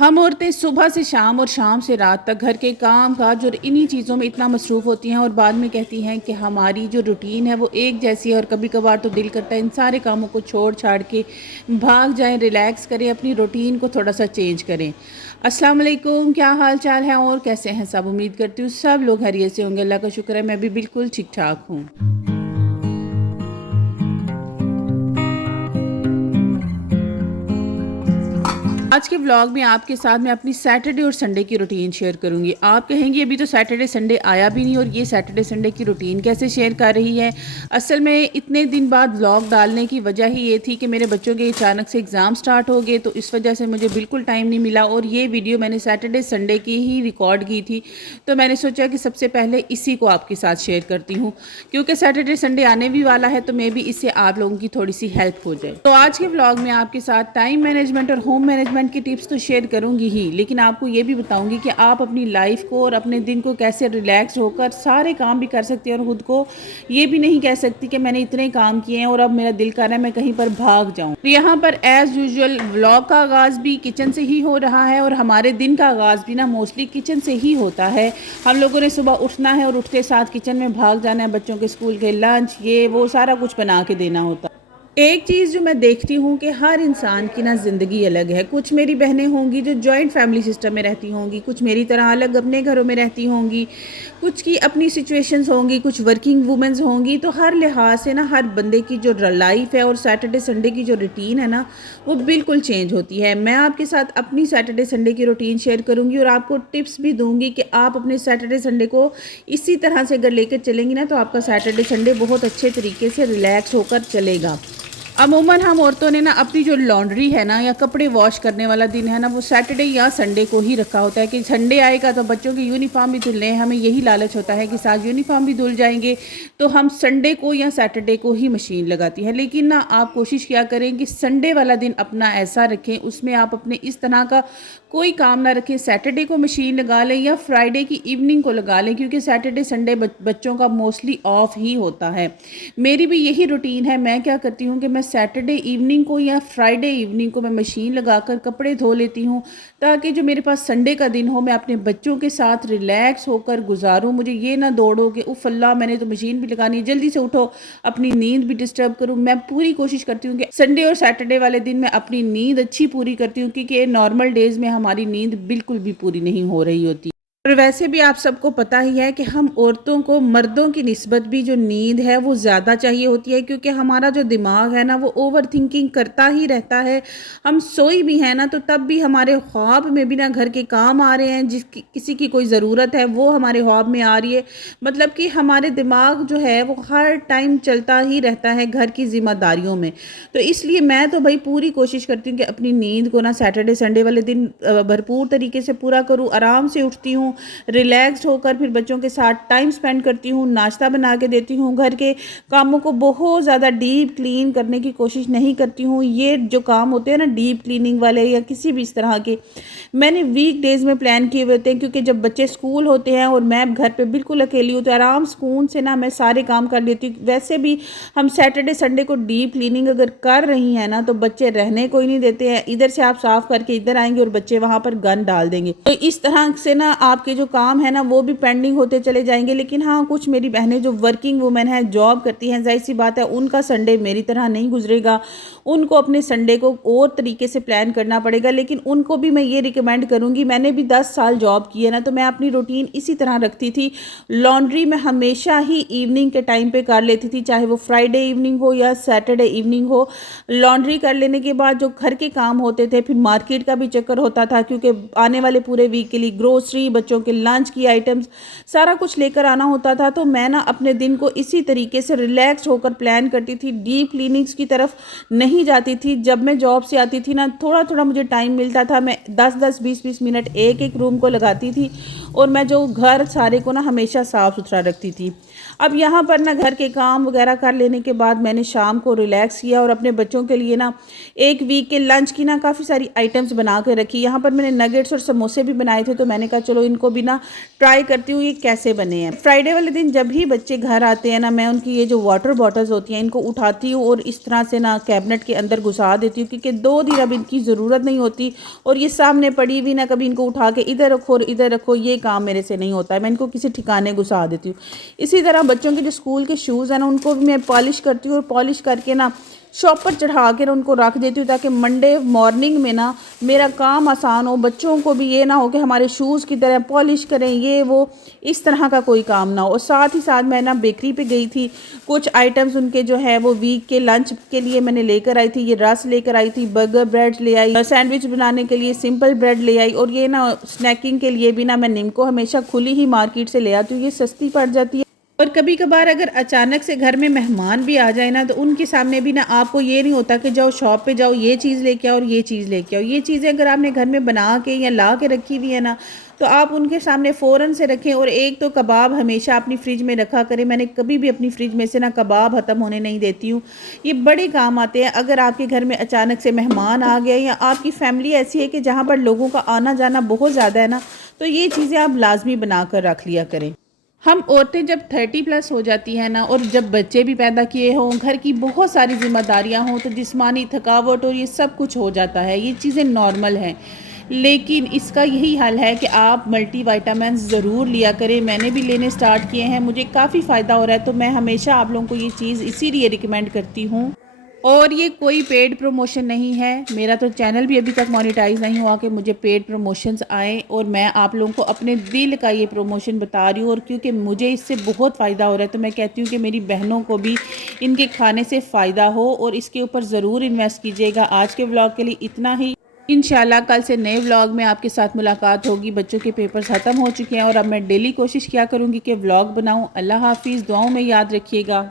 हम औरतें सुबह से शाम और शाम से रात तक घर के काम काज और इन्हीं चीज़ों में इतना मसरूफ़ होती हैं और बाद में कहती हैं कि हमारी जो रूटीन है वो एक जैसी है और कभी कभार तो दिल करता है इन सारे कामों को छोड़ छाड़ के भाग जाएं, रिलैक्स करें, अपनी रूटीन को थोड़ा सा चेंज करें। अस्सलाम वालेकुम, क्या हाल चाल है और कैसे हैं सब? उम्मीद करती हूँ सब लोग खैरियत से होंगे। अल्लाह का शुक्र है मैं भी बिल्कुल ठीक ठाक हूँ। आज के व्लॉग में आपके साथ मैं अपनी सैटरडे और संडे की रूटीन शेयर करूंगी। आप कहेंगे अभी तो सैटरडे संडे आया भी नहीं और ये सैटरडे संडे की रूटीन कैसे शेयर कर रही है। असल में इतने दिन बाद व्लॉग डालने की वजह ही ये थी कि मेरे बच्चों के अचानक से एग्ज़ाम स्टार्ट हो गए, तो इस वजह से मुझे बिल्कुल टाइम नहीं मिला और ये वीडियो मैंने सैटरडे संडे की ही रिकॉर्ड की थी। तो मैंने सोचा कि सबसे पहले इसी को आपके साथ शेयर करती हूँ, क्योंकि सैटरडे संडे आने भी वाला है तो मे भी इससे आप लोगों की थोड़ी सी हेल्प हो जाए। तो आज के व्लॉग में आपके साथ टाइम मैनेजमेंट और होम मैनेजमेंट की टिप्स तो शेयर करूंगी ही, लेकिन आपको ये भी बताऊंगी कि आप अपनी लाइफ को और अपने दिन को कैसे रिलैक्स होकर सारे काम भी कर सकते हैं और खुद को ये भी नहीं कह सकती कि मैंने इतने काम किए हैं और अब मेरा दिल कर रहा है मैं कहीं पर भाग जाऊं। तो यहाँ पर एज यूजुअल व्लॉग का आगाज़ भी किचन से ही हो रहा है और हमारे दिन का आगाज़ भी ना मोस्टली किचन से ही होता है। हम लोगों ने सुबह उठना है और उठते साथ किचन में भाग जाना है, बच्चों के स्कूल के लंच ये वो सारा कुछ बना के देना होता है। एक चीज़ जो मैं देखती हूँ कि हर इंसान की ना ज़िंदगी अलग है। कुछ मेरी बहनें होंगी जो जॉइंट फैमिली सिस्टम में रहती होंगी, कुछ मेरी तरह अलग अपने घरों में रहती होंगी, कुछ की अपनी सिचुएशंस होंगी, कुछ वर्किंग वुमेंस होंगी। तो हर लिहाज से ना हर बंदे की जो लाइफ है और सैटरडे संडे की जो रूटीन है ना वो बिल्कुल चेंज होती है। मैं आपके साथ अपनी सैटरडे संडे की रूटीन शेयर करूँगी और आपको टिप्स भी दूँगी कि आप अपने सैटरडे संडे को इसी तरह से अगर लेकर चलेंगी ना तो आपका सैटरडे संडे बहुत अच्छे तरीके से रिलैक्स होकर चलेगा। अमूमन हम औरतों ने ना अपनी जो लॉन्ड्री है ना या कपड़े वॉश करने वाला दिन है ना वो सैटरडे या संडे को ही रखा होता है कि संडे आएगा तो बच्चों की यूनिफॉर्म भी धुलने हैं। हमें यही लालच होता है कि साथ यूनिफॉर्म भी धुल जाएंगे, तो हम संडे को या सैटरडे को ही मशीन लगाती है। लेकिन ना आप कोशिश किया करें कि संडे वाला दिन अपना ऐसा रखें, उसमें आप अपने इस तरह का कोई काम ना रखें। सैटरडे को मशीन लगा लें या फ्राइडे की इवनिंग को लगा लें, क्योंकि सैटरडे संडे बच्चों का मोस्टली ऑफ ही होता है। मेरी भी यही रूटीन है। मैं क्या करती हूँ कि मैं सैटरडे इवनिंग को या फ्राइडे इवनिंग को मैं मशीन लगाकर कपड़े धो लेती हूँ, ताकि जो मेरे पास संडे का दिन हो मैं अपने बच्चों के साथ रिलैक्स होकर गुजारूँ। मुझे ये ना दौड़ो कि उफ अल्लाह मैंने तो मशीन भी लगानी है, जल्दी से उठो, अपनी नींद भी डिस्टर्ब करूँ। मैं पूरी कोशिश करती हूँ कि संडे और सैटरडे वाले दिन मैं अपनी नींद अच्छी पूरी करती हूँ, क्योंकि नॉर्मल डेज़ में हमारी नींद बिल्कुल भी पूरी नहीं हो रही होती। और वैसे भी आप सबको पता ही है कि हम औरतों को मर्दों की निस्बत भी जो नींद है वो ज़्यादा चाहिए होती है, क्योंकि हमारा जो दिमाग है ना वो ओवर थिंकिंग करता ही रहता है। हम सोई भी हैं ना तो तब भी हमारे ख्वाब में भी ना घर के काम आ रहे हैं, जिसकी किसी की कोई ज़रूरत है वो हमारे ख्वाब में आ रही है। मतलब कि हमारे दिमाग जो है वो हर टाइम चलता ही रहता है घर की जिम्मेदारियों में। तो इसलिए मैं तो भाई पूरी कोशिश करती हूँ कि अपनी नींद को ना सैटरडे संडे वाले दिन भरपूर तरीके से पूरा करूँ। आराम से उठती हूँ, रिलैक्स्ड होकर फिर बच्चों के साथ टाइम स्पेंड करती हूँ, नाश्ता बना के देती हूँ। घर के कामों को बहुत ज़्यादा डीप क्लीन करने की कोशिश नहीं करती हूँ। ये जो काम होते हैं ना डीप क्लीनिंग वाले या किसी भी इस तरह के, मैंने वीक डेज़ में प्लान किए हुए होते हैं, क्योंकि जब बच्चे स्कूल होते हैं और मैं घर पे बिल्कुल अकेली हूँ तो आराम सुकून से ना मैं सारे काम कर लेती हूँ। वैसे भी हम सैटरडे संडे को डीप क्लीनिंग अगर कर रही हैं ना तो बच्चे रहने कोई नहीं देते हैं। इधर से आप साफ़ करके इधर आएंगे और बच्चे वहाँ पर गन डाल देंगे। तो इस तरह से ना आपके जो काम है ना वो भी पेंडिंग होते चले जाएंगे। लेकिन हाँ, कुछ मेरी बहनें जो वर्किंग वुमेन है, जॉब करती हैं, जाहिर सी बात है उनका संडे मेरी तरह नहीं गुजरेगा। उनको अपने संडे को और तरीके से प्लान करना पड़ेगा। लेकिन उनको भी मैं ये रिकमेंड करूँगी, मैंने भी 10 साल जॉब की है ना तो मैं अपनी रूटीन इसी तरह रखती थी। लॉन्ड्री में हमेशा ही इवनिंग के टाइम पे कर लेती थी, चाहे वो फ्राइडे इवनिंग हो या सैटरडे इवनिंग हो। लॉन्ड्री कर लेने के बाद जो घर के काम होते थे, फिर मार्केट का भी चक्कर होता था, क्योंकि आने वाले पूरे वीक के लिए ग्रोसरी, बच्चों के लंच की आइटम्स सारा कुछ लेकर आना होता था। तो मैं ना अपने दिन को इसी तरीके से रिलैक्स होकर प्लान करती थी, डीप क्लीनिंग्स की तरफ नहीं जाती थी। जब मैं जॉब से आती थी ना थोड़ा थोड़ा मुझे टाइम मिलता था, मैं 10-10 20-20 मिनट एक एक रूम को लगाती थी और मैं जो घर सारे को ना हमेशा साफ़ सुथरा रखती थी। अब यहाँ पर ना घर के काम वगैरह कर लेने के बाद मैंने शाम को रिलैक्स किया और अपने बच्चों के लिए ना एक वीक के लंच की ना काफ़ी सारी आइटम्स बना के रखी। यहाँ पर मैंने नगेट्स और समोसे भी बनाए थे, तो मैंने कहा चलो इन उनको भी ना ट्राई करती हूँ ये कैसे बने हैं। फ्राइडे वाले दिन जब भी बच्चे घर आते हैं ना, मैं उनकी ये जो वाटर बॉटल्स होती हैं इनको उठाती हूँ और इस तरह से ना कैबिनेट के अंदर घुसा देती हूँ, क्योंकि 2 दिन अब इनकी ज़रूरत नहीं होती और ये सामने पड़ी हुई ना, कभी इनको उठा के इधर रखो और इधर रखो, ये काम मेरे से नहीं होता है। मैं इनको किसी ठिकाने घुसा देती हूँ। इसी तरह बच्चों के जो स्कूल के शूज़ हैं ना, उनको भी मैं पॉलिश करती हूँ और पॉलिश करके ना शॉप पर चढ़ा कर उनको रख देती हूँ, ताकि मंडे मॉर्निंग में ना मेरा काम आसान हो, बच्चों को भी ये ना हो कि हमारे शूज़ की तरह पॉलिश करें, ये वो इस तरह का कोई काम ना हो। और साथ ही साथ मैं ना बेकरी पे गई थी, कुछ आइटम्स उनके जो है वो वीक के लंच के लिए मैंने लेकर आई थी। ये रस लेकर आई थी, बर्गर ब्रेड ले आई, सैंडविच बनाने के लिए सिंपल ब्रेड ले आई, और ये ना स्नैकिंग के लिए भी ना मैं निम्को हमेशा खुली ही मार्केट से ले आती हूँ, ये सस्ती पड़ जाती है। और कभी कभार अगर अचानक से घर में मेहमान भी आ जाए ना, तो उनके सामने भी ना आपको ये नहीं होता कि जाओ शॉप पे जाओ ये चीज़ लेके आओ और ये चीज़ लेके आओ। ये चीज़ें अगर आपने घर में बना के या ला के रखी हुई है ना, तो आप उनके सामने फ़ौरन से रखें। और एक तो कबाब हमेशा अपनी फ्रिज में रखा करें। मैंने कभी भी अपनी फ्रिज में से ना कबाब ख़त्म होने नहीं देती हूँ। ये बड़े काम आते हैं अगर आपके घर में अचानक से मेहमान आ गए या आपकी फैमिली ऐसी है कि जहाँ पर लोगों का आना जाना बहुत ज़्यादा है ना, तो ये चीज़ें आप लाजमी बना कर रख लिया करें। हम औरतें जब 30+ हो जाती हैं ना, और जब बच्चे भी पैदा किए हों, घर की बहुत सारी जिम्मेदारियां हों, तो जिस्मानी थकावट और ये सब कुछ हो जाता है। ये चीज़ें नॉर्मल हैं, लेकिन इसका यही हल है कि आप मल्टीविटामिन्स ज़रूर लिया करें। मैंने भी लेने स्टार्ट किए हैं, मुझे काफ़ी फ़ायदा हो रहा है, तो मैं हमेशा आप लोगों को ये चीज़ इसीलिए रिकमेंड करती हूँ। और ये कोई पेड प्रमोशन नहीं है, मेरा तो चैनल भी अभी तक मोनेटाइज नहीं हुआ कि मुझे पेड प्रमोशंस आए, और मैं आप लोगों को अपने दिल का ये प्रमोशन बता रही हूँ। और क्योंकि मुझे इससे बहुत फ़ायदा हो रहा है, तो मैं कहती हूँ कि मेरी बहनों को भी इनके खाने से फ़ायदा हो, और इसके ऊपर ज़रूर इन्वेस्ट कीजिएगा। आज के व्लॉग के लिए इतना ही। इंशाल्लाह कल से नए व्लॉग में आपके साथ मुलाकात होगी। बच्चों के पेपर्स ख़त्म हो चुके हैं और अब मैं डेली कोशिश किया करूँगी कि व्लॉग बनाऊँ। अल्लाह हाफिज़, दुआओं में याद रखिएगा।